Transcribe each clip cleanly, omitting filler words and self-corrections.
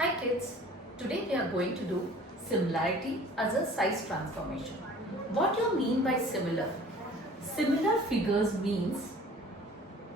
Hi kids, today we are going to do similarity as a size transformation. What do you mean by similar? Similar figures means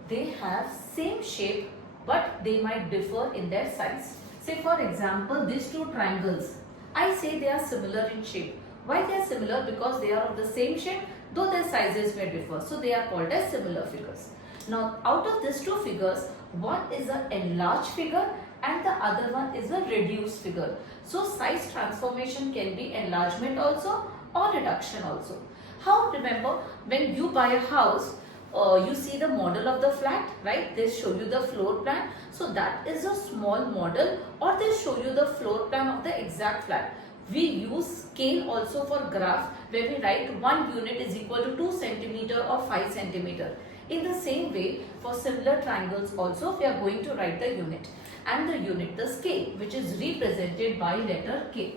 they have same shape but they might differ in their size. Say for example these two triangles, I say they are similar in shape. Why they are similar? Because they are of the same shape though their sizes may differ. So they are called as similar figures. Now out of these two figures, one is an enlarged figure and the other one is a reduced figure. So size transformation can be enlargement also or reduction also. How? Remember, when you buy a house, you see the model of the flat, right? They show you the floor plan. So that is a small model, or they show you the floor plan of the exact flat. We use scale also for graph, where we write 1 unit is equal to 2 centimeter or 5 centimeter. In the same way, for similar triangles also, we are going to write the unit. And the unit, the scale, which is represented by letter K.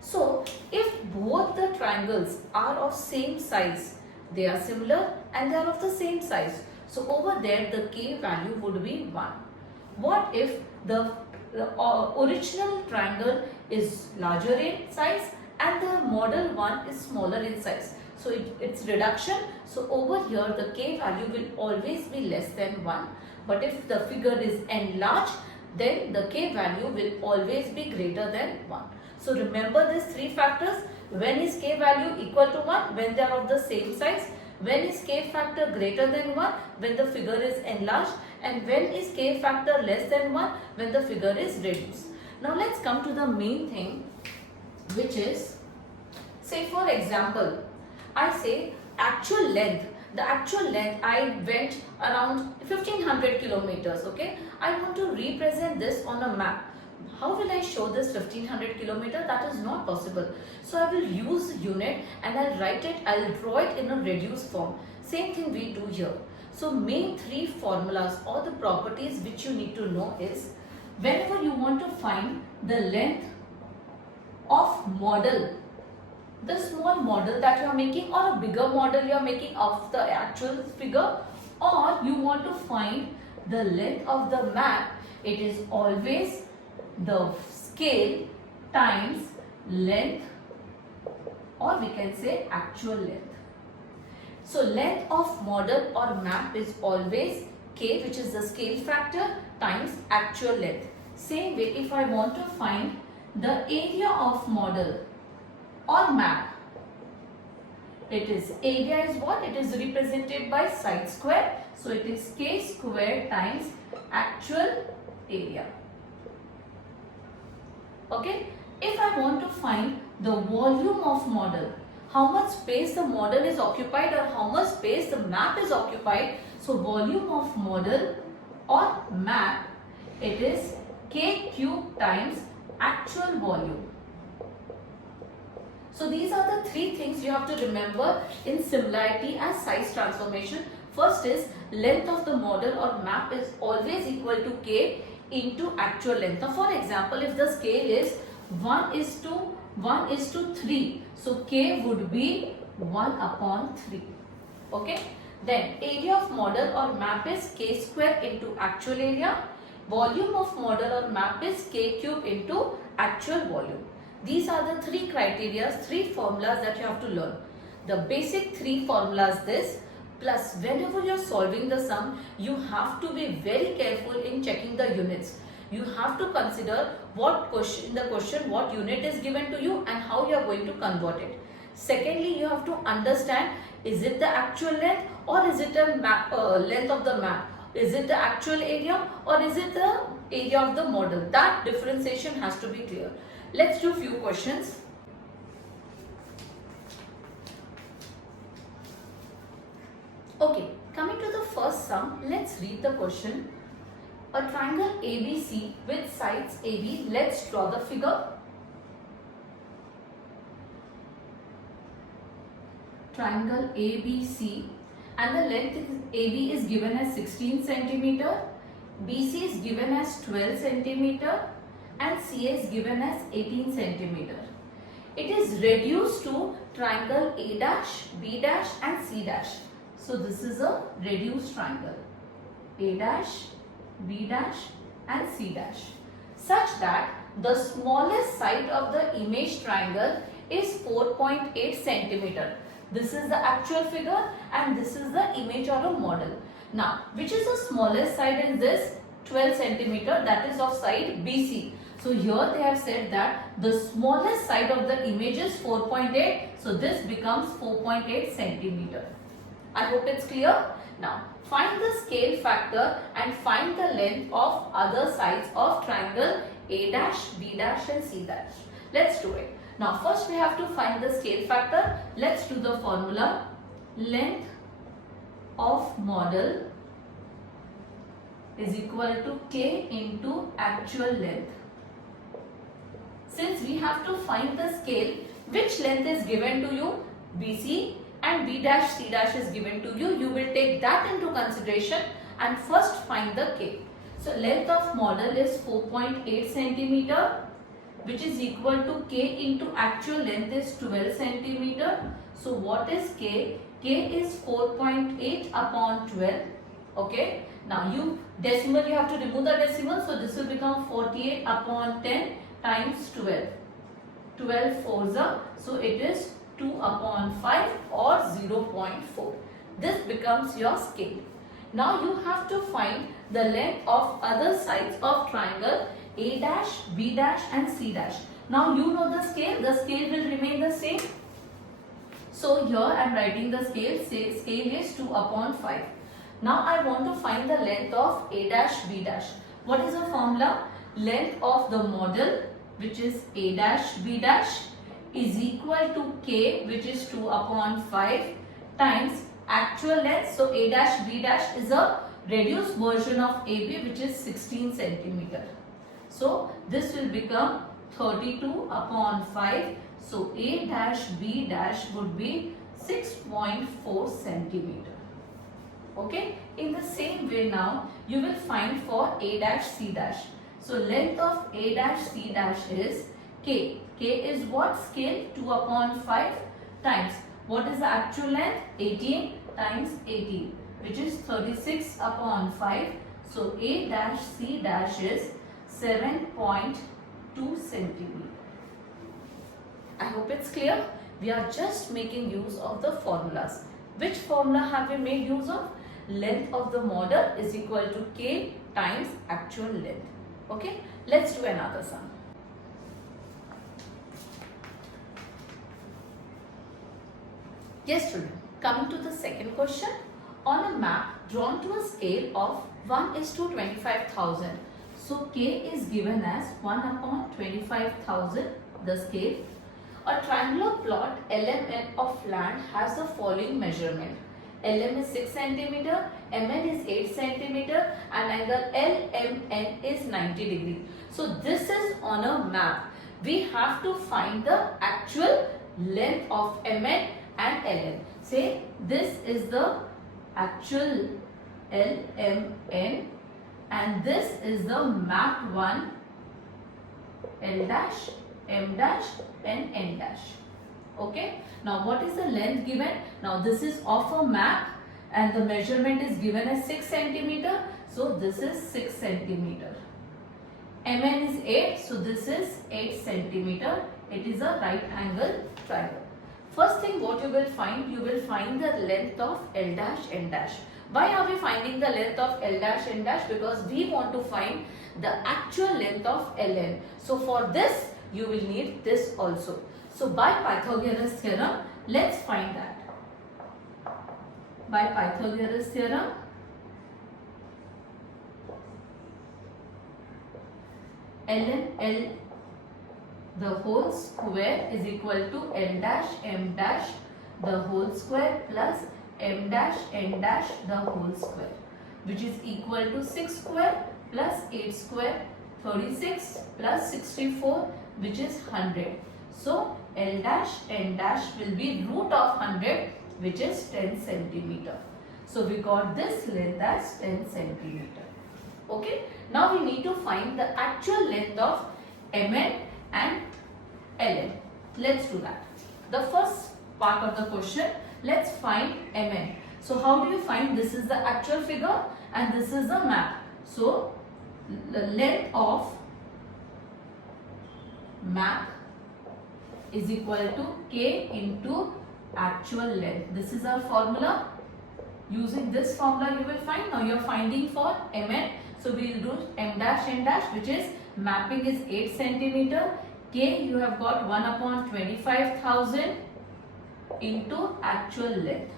So, if both the triangles are of same size, they are similar and they are of the same size. So, over there the K value would be 1. What if the original triangle is larger in size and the model one is smaller in size? So, it's reduction. So, over here the K value will always be less than 1. But if the figure is enlarged, then the K value will always be greater than 1. So remember these three factors. When is K value equal to 1? When they are of the same size. When is K factor greater than 1? When the figure is enlarged. And when is K factor less than 1? When the figure is reduced. Now let's come to the main thing, which is, say for example, I say actual length. The actual length, I went around 1500 kilometers, okay. I want to represent this on a map. How will I show this 1500 kilometer? That is not possible. So I will use unit and I'll write it, I'll draw it in a reduced form. Same thing we do here. So main three formulas or the properties which you need to know is, whenever you want to find the length of model, the small model that you are making or a bigger model you are making of the actual figure, or you want to find the length of the map, it is always the scale times length, or we can say actual length. So length of model or map is always K, which is the scale factor, times actual length. Same way, if I want to find the area of model or map, it is area is what? It is represented by side square. So it is K square times actual area. Okay. If I want to find the volume of model, how much space the model is occupied or how much space the map is occupied. So volume of model or map, it is K cube times actual volume. So these are the three things you have to remember in similarity as size transformation. First is length of the model or map is always equal to K into actual length. Now for example, if the scale is 1:3, so K would be 1/3. Okay. Then area of model or map is K square into actual area. Volume of model or map is K cube into actual volume. These are the three criteria, three formulas that you have to learn. The basic three formulas this, plus whenever you are solving the sum, you have to be very careful in checking the units. You have to consider what question, what unit is given to you and how you are going to convert it. Secondly, you have to understand, is it the actual length or is it a map, length of the map? Is it the actual area or is it the area of the model? That differentiation has to be clear. Let's do few questions. Okay, coming to the first sum, let's read the question. A triangle ABC with sides AB, let's draw the figure. Triangle ABC and the length AB is given as 16 centimeter, BC is given as 12 centimeter and CA is given as 18 centimeter. It is reduced to triangle A dash, B dash and C dash. So this is a reduced triangle. A dash, B dash and C dash. such that the smallest side of the image triangle is 4.8 centimeter. This is the actual figure and this is the image or a model. Now, which is the smallest side in this? 12 centimeter, that is of side BC. So here they have said that the smallest side of the image is 4.8. So this becomes 4.8 centimeter. I hope it's clear. Now find the scale factor and find the length of other sides of triangle A dash, B dash and C dash. Let's do it. Now first we have to find the scale factor. Let's do the formula. Length of model is equal to K into actual length. Since we have to find the scale, which length is given to you? BC and B dash C dash is given to you. You will take that into consideration and first find the K. So length of model is 4.8 centimeter, which is equal to K into actual length is 12 centimeter. So what is K? K is 4.8 upon 12. Okay. Now you decimal, you have to remove the decimal. So this will become 48 upon 10 times 12. 12 fours are, so it is 2 upon 5 or 0.4. This becomes your scale. Now you have to find the length of other sides of triangle A dash, B dash and C dash. Now you know the scale will remain the same. So here I am writing the scale, say scale is 2 upon 5. Now I want to find the length of A dash, B dash. What is the formula? Length of the model, which is A dash, B dash, is equal to K, which is 2 upon 5 times actual length. So A dash, B dash is a reduced version of AB, which is 16 centimeter. So this will become 32 upon 5. So A dash, B dash would be 6.4 centimeter. Okay. In the same way now you will find for A dash, C dash. So length of A dash, C dash is K. K is what? Scale 2 upon 5 times. What is the actual length? 18 times 18, which is 36 upon 5. So A dash, C dash is 7.2 centimeter. I hope it's clear. We are just making use of the formulas. Which formula have we made use of? Length of the model is equal to K times actual length. Okay, let's do another sum. Yes children, coming to the second question. On a map drawn to a scale of 1:25,000. So K is given as 1 upon 25,000, the scale. A triangular plot LMN of land has the following measurement. LM is 6 centimeter, MN is 8 centimeter and angle LMN is 90 degree. So this is on a map. We have to find the actual length of MN and LN. Say this is the actual LMN and this is the map 1 L dash, M dash and N dash. Okay. Now what is the length given? Now this is of a map and the measurement is given as 6 centimeter. So this is 6 centimeter. MN is 8. So this is 8 centimeter. It is a right angle triangle. First thing what you will find the length of L dash, N dash. Why are we finding the length of L dash, N dash? Because we want to find the actual length of Ln. So for this you will need this also. So by Pythagoras theorem, let's find that. By Pythagoras theorem, ln L the whole square is equal to L dash M dash the whole square plus M dash N dash the whole square, which is equal to 6 square plus 8 square, 36 plus 64, which is 100. So L dash N dash will be root of 100, which is 10 centimeter. So we got this length as 10 centimeter. Okay. Now we need to find the actual length of MN and LN. Let's do that. The first part of the question, let's find MN. So how do you find? This is the actual figure and this is the map. So the length of map is equal to K into actual length. This is our formula. Using this formula you will find. Now you are finding for Mn. So we will do M dash N dash, which is mapping is 8 centimeter. K you have got 1 upon 25,000 into actual length.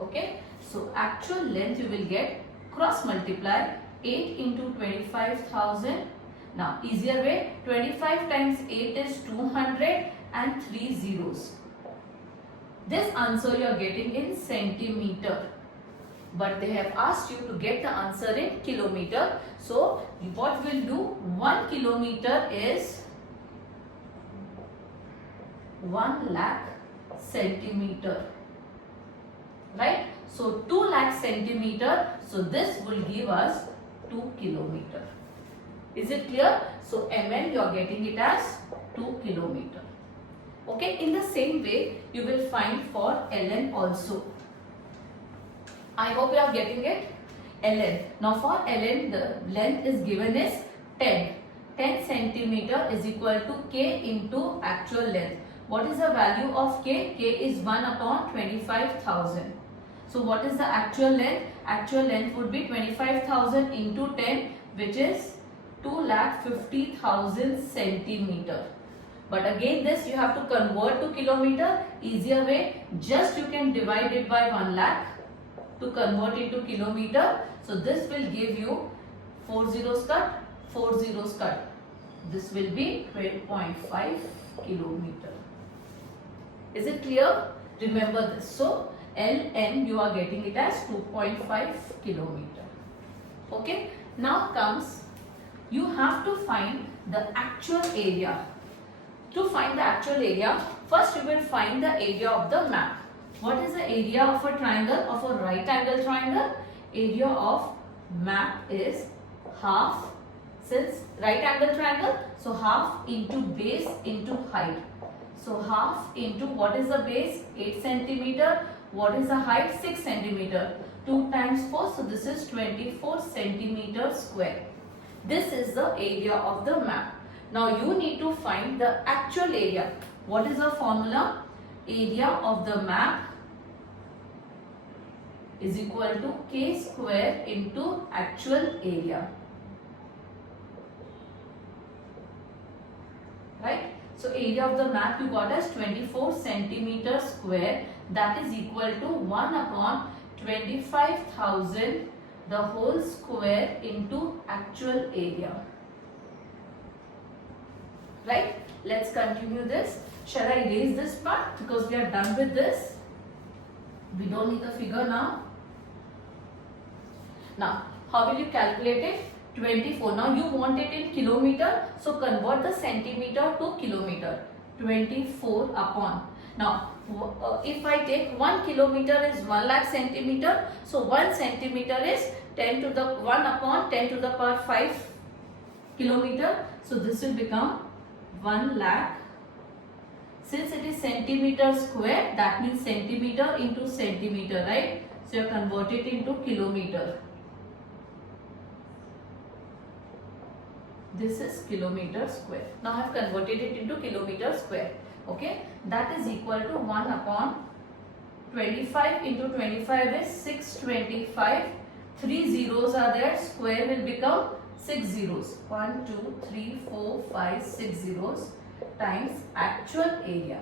Okay. So actual length you will get cross multiply 8 into 25,000. Now easier way, 25 times 8 is 200 and 3 zeros. This answer you are getting in centimeter, but they have asked you to get the answer in kilometer. So what we'll do, 1 kilometer is 1 lakh centimeter, right? So 2 lakh centimeter, so this will give us 2 kilometer. Is it clear? So Mn you are getting it as 2 kilometer. Okay, in the same way you will find for Ln also. I hope you are getting it. Ln. Now for Ln the length is given is 10. 10 centimeter is equal to K into actual length. What is the value of K? K is 1 upon 25,000. So what is the actual length? Actual length would be 25,000 into 10, which is 2,50,000 centimeter. But again this you have to convert to kilometer. Easier way, just you can divide it by 1 lakh to convert into kilometer. So this will give you 4 zeros cut, 4 zeros cut. This will be 12.5 kilometer. Is it clear? Remember this. So Ln you are getting it as 2.5 kilometer. Okay. Now comes, you have to find the actual area. To find the actual area, first you will find the area of the map. What is the area of a triangle, of a right angle triangle? Area of map is half, since right angle triangle, so half into base into height. So half into, what is the base? 8 centimeter. What is the height? 6 centimeter. 2 times 4, so this is 24 centimeter square. This is the area of the map. Now you need to find the actual area. What is the formula? Area of the map is equal to K square into actual area. Right? So area of the map you got as 24 centimeter square, that is equal to 1 upon 25,000 the whole square into actual area. Right? Let's continue this. Shall I erase this part because we are done with this? We don't need the figure now. Now, how will you calculate it? 24. Now you want it in kilometer, so convert the centimeter to kilometer. 24 upon. Now, if I take 1 kilometer is 1 lakh centimeter, so 1 centimeter is 10 to the 1 upon 10 to the power 5 kilometer. So this will become 1 lakh. Since it is centimeter square, that means centimeter into centimeter, right? So you convert it into kilometer. This is kilometer square. Now I have converted it into kilometer square. Okay, that is equal to 1 upon 25 into 25 is 625. 3 zeros are there. Square will become 6 zeros. 1, 2, 3, 4, 5, 6 zeros times actual area.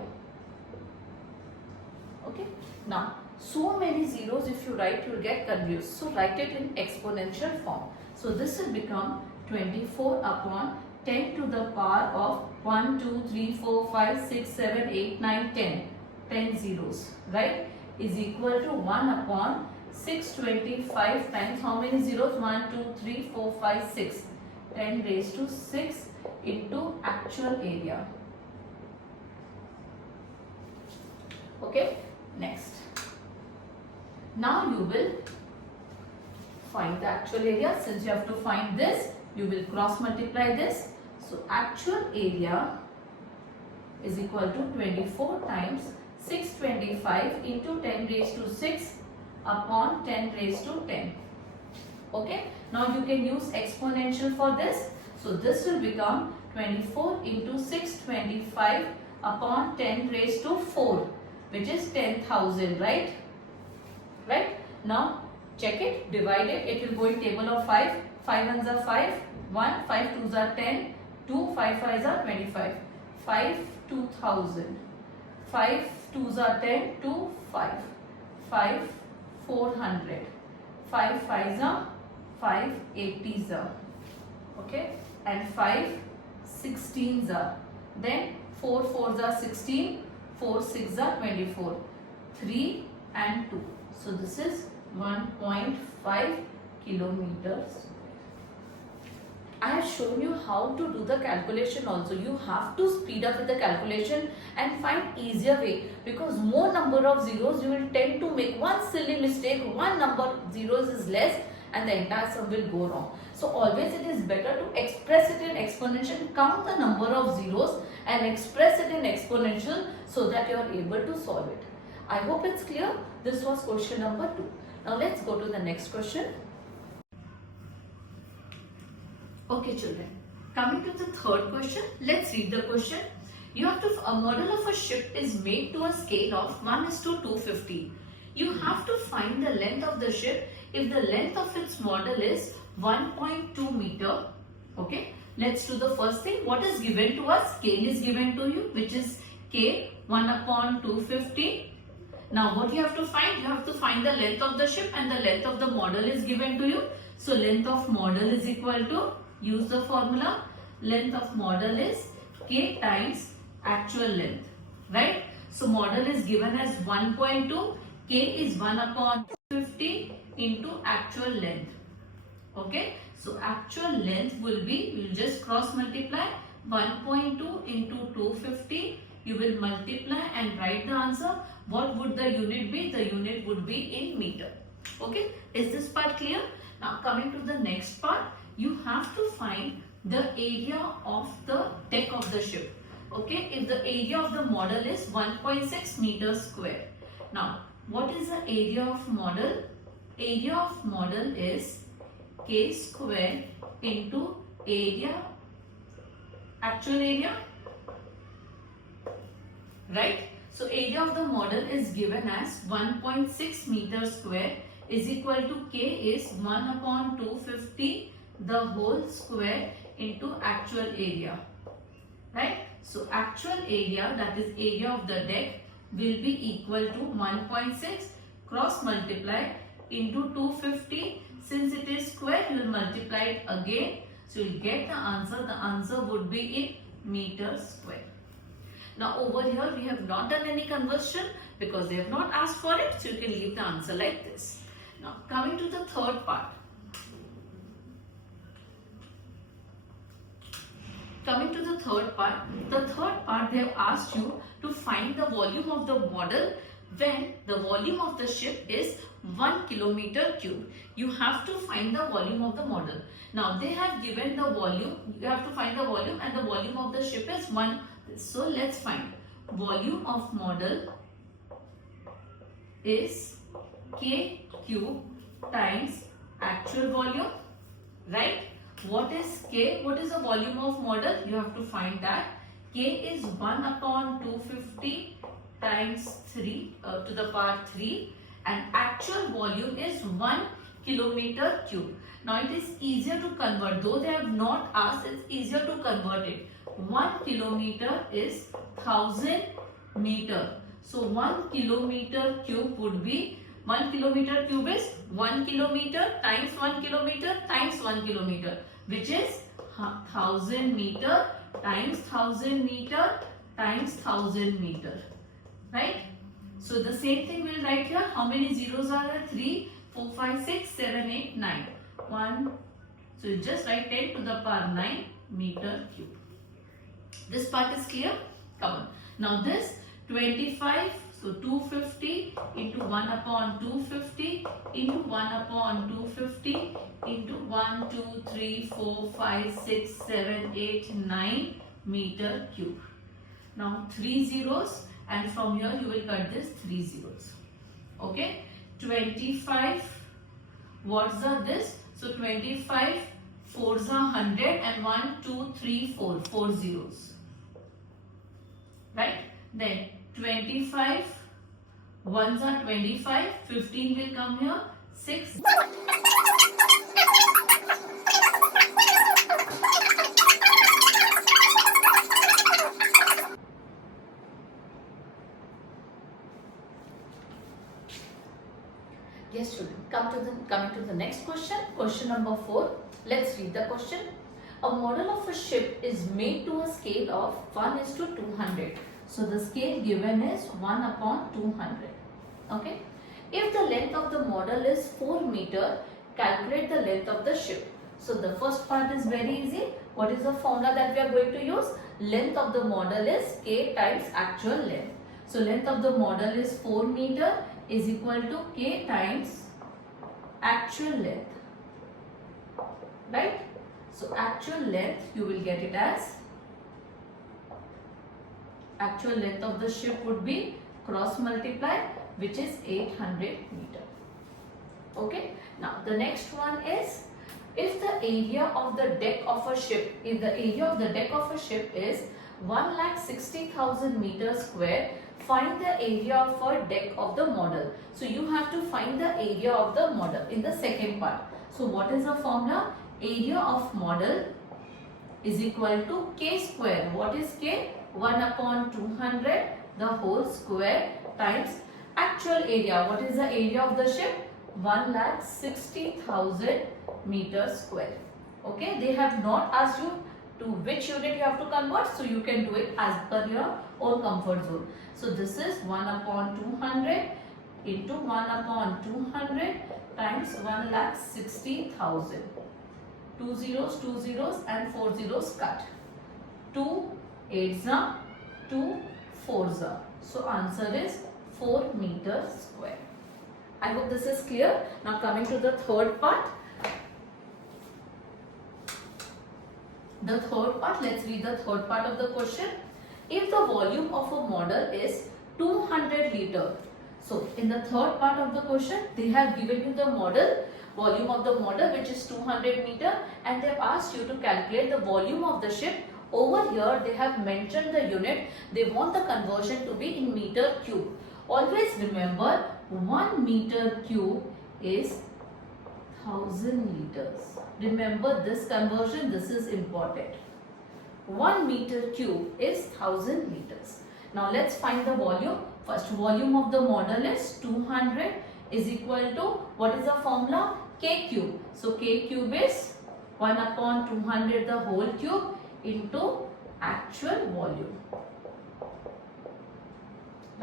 Okay. Now, so many zeros if you write, you will get confused. So write it in exponential form. So this will become 24 upon 10 to the power of 1, 2, 3, 4, 5, 6, 7, 8, 9, 10. 10 zeros, right? Is equal to 1 upon 625 times how many zeros? 1, 2, 3, 4, 5, 6. 10 raised to 6 into actual area. Okay, next. Now you will find the actual area. Since you have to find this, you will cross multiply this. So actual area is equal to 24 times 625 into 10 raised to 6 upon 10 raised to 10. Okay. Now you can use exponential for this. So this will become 24 into 625 upon 10 raised to 4, which is 10,000, right? Right? Now check it, divide it. It will go in table of 5. 5 ones are 5, 1, 5 twos are 10, 2, 5 fives are 25. 5 2000. 5 twos are 10, 2, 5. 5 400. 5 fives are 5 80s are. Okay? And 5 16s are. Then 4 fours are 16, 4 6s are 24. 3 and 2. So this is 1.5 kilometers. I have shown you how to do the calculation also. You have to speed up with the calculation and find easier way, because more number of zeros you will tend to make one silly mistake. One number of zeros is less and the entire sum will go wrong. So always it is better to express it in exponential, count the number of zeros and express it in exponential so that you are able to solve it. I hope it's clear. This was question number 2. Now let's go to the next question. Okay children, coming to the third question, let's read the question. You have to, a model of a ship is made to a scale of 1:250. You have to find the length of the ship if the length of its model is 1.2 meter. Okay, let's do the first thing. What is given to us? Scale is given to you, which is K 1/250. Now what you have to find? You have to find the length of the ship, and the length of the model is given to you. So length of model is equal to, use the formula, length of model is K times actual length, right? So model is given as 1.2, K is 1/50 into actual length. Okay, so actual length will be, you will just cross multiply 1.2 into 250. You will multiply and write the answer. What would the unit be? The unit would be in meter. Okay, is this part clear? Now coming to the next part, you have to find the area of the deck of the ship. Okay, if the area of the model is 1.6 meters square. Now what is the area of model? Area of model is K square into area, actual area, right? So area of the model is given as 1.6 meters square is equal to K is 1/250 the whole square into actual area, right? So actual area, that is area of the deck, will be equal to 1.6 cross multiply into 250. Since it is square, you will multiply it again. So you will get the answer. The answer would be in meters square. Now over here we have not done any conversion because they have not asked for it. So you can leave the answer like this. Now coming to the third part. Coming to the third part they have asked you to find the volume of the model when the volume of the ship is 1 kilometer cube. You have to find the volume of the model. Now they have given the volume, you have to find the volume, and the volume of the ship is 1. So let's find volume of model is K cube times actual volume, right? What is K? What is the volume of model? You have to find that. K is 1/250 times 3 to the power 3, and actual volume is 1 kilometer cube. Now it is easier to convert, though they have not asked, it's easier to convert it. 1 kilometer is 1000 meter. So 1 kilometer cube would be, 1 kilometer cube is 1 kilometer times 1 kilometer times 1 kilometer, which is 1000 meter times 1000 meter times 1000 meter, right? So the same thing we'll write here. How many zeros are there? 3, 4, 5, 6, 7, 8, 9. 1. So you just write 10 to the power 9 meter cube. This part is clear? Come on. Now this 25, so 250 into 1/250 into 1/250 into 1, 2, 3, 4, 5, 6, 7, 8, 9 meter cube. Now 3 zeros, and from here you will cut this 3 zeros. Okay, 25, what's the this? So 25 4s are 100 and 1, 2, 3, 4. 4 zeros. Right? Then 25. 1s are 25. 15 will come here. 6. Yes, children. Coming to the next question. Question number 4. Let's read the question. A model of a ship is made to a scale of 1:200. So the scale given is 1/200. Okay. If the length of the model is 4 meter, calculate the length of the ship. So the first part is very easy. What is the formula that we are going to use? Length of the model is K times actual length. So length of the model is 4 meter is equal to K times actual length. Right? So actual length, you will get it as, actual length of the ship would be cross multiply, which is 800 meter. Okay. Now the next one is, if the area of the deck of a ship, if the area of the deck of a ship is 1,60,000 meters square, find the area of a deck of the model. So you have to find the area of the model in the second part. So what is the formula? Area of model is equal to K square. What is K? 1/200 the whole square times actual area. What is the area of the ship? 1,60,000 meters square. Okay, they have not asked you to which unit you have to convert, so you can do it as per your own comfort zone. So this is 1/200 into 1/200 times 1,60,000. 2 zeros and 4 zeros cut. 2 8s are 2 4s are. So answer is 4 meters square. I hope this is clear. Now coming to the third part. The third part, let's read the third part of the question. If the volume of a model is 200 liter. So in the third part of the question, they have given you the model, volume of the model, which is 200 meter, and they have asked you to calculate the volume of the ship. Over here they have mentioned the unit. They want the conversion to be in meter cube. Always remember, 1 meter cube is 1000 liters. Remember this conversion, this is important. 1 meter cube is 1000 liters. Now let's find the volume. First, volume of the model is 200 is equal to, what is the formula? K cube. So K cube is 1/200 the whole cube into actual volume.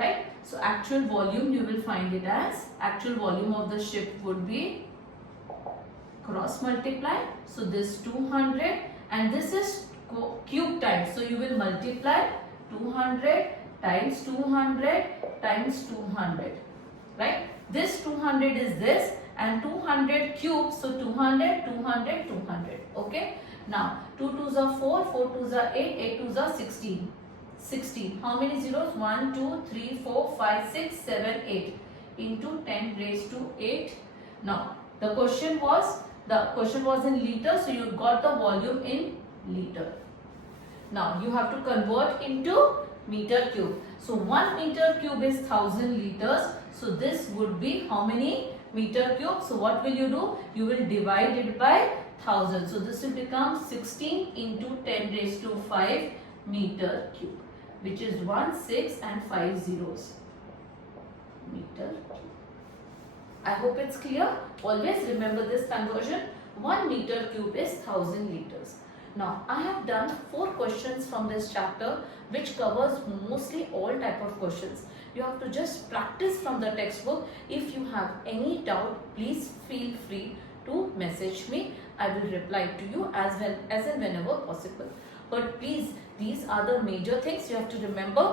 Right? So actual volume, you will find it as, actual volume of the ship would be cross multiply. So this 200 and this is cube times. So you will multiply 200 times 200 times 200. Right? This 200 is this and 200 cube. So 200, 200, 200. Okay. Now 2 2s are 4, 4 2s are 8, 8 2s are 16. 16. How many zeros? 1, 2, 3, 4, 5, 6, 7, 8 into 10 raised to 8. Now the question was in liter, so you got the volume in liter. Now you have to convert into meter cube. So 1 meter cube is 1000 liters. So this would be how many meter cube? So what will you do? You will divide it by 1000. So this will become 16 into 10 raised to 5 meter cube, which is 1, 6 and 5 zeros. Meter cube. I hope it's clear. Always remember this conversion. 1 meter cube is 1000 liters. Now I have done 4 questions from this chapter, which covers mostly all type of questions. You have to just practice from the textbook. If you have any doubt, please feel free to message me. I will reply to you as well as and whenever possible. But please, these are the major things you have to remember.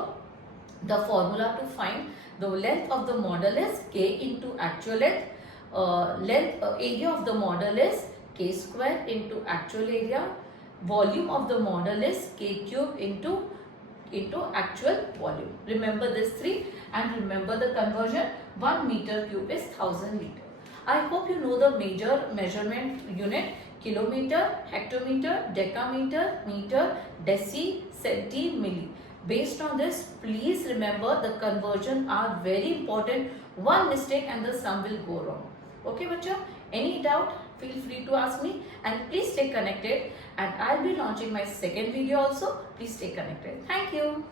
The formula to find the length of the model is K into actual length. Area of the model is K square into actual area. Volume of the model is K cube into actual volume. Remember this 3 and remember the conversion. 1 meter cube is 1000 liter. I hope you know the major measurement unit kilometer, hectometer, decameter, meter, deci, centi, milli. Based on this, please remember the conversion are very important. One mistake and the sum will go wrong. Okay, bacha? Any doubt? Feel free to ask me, and please stay connected, and I'll be launching my second video also. Please stay connected. Thank you.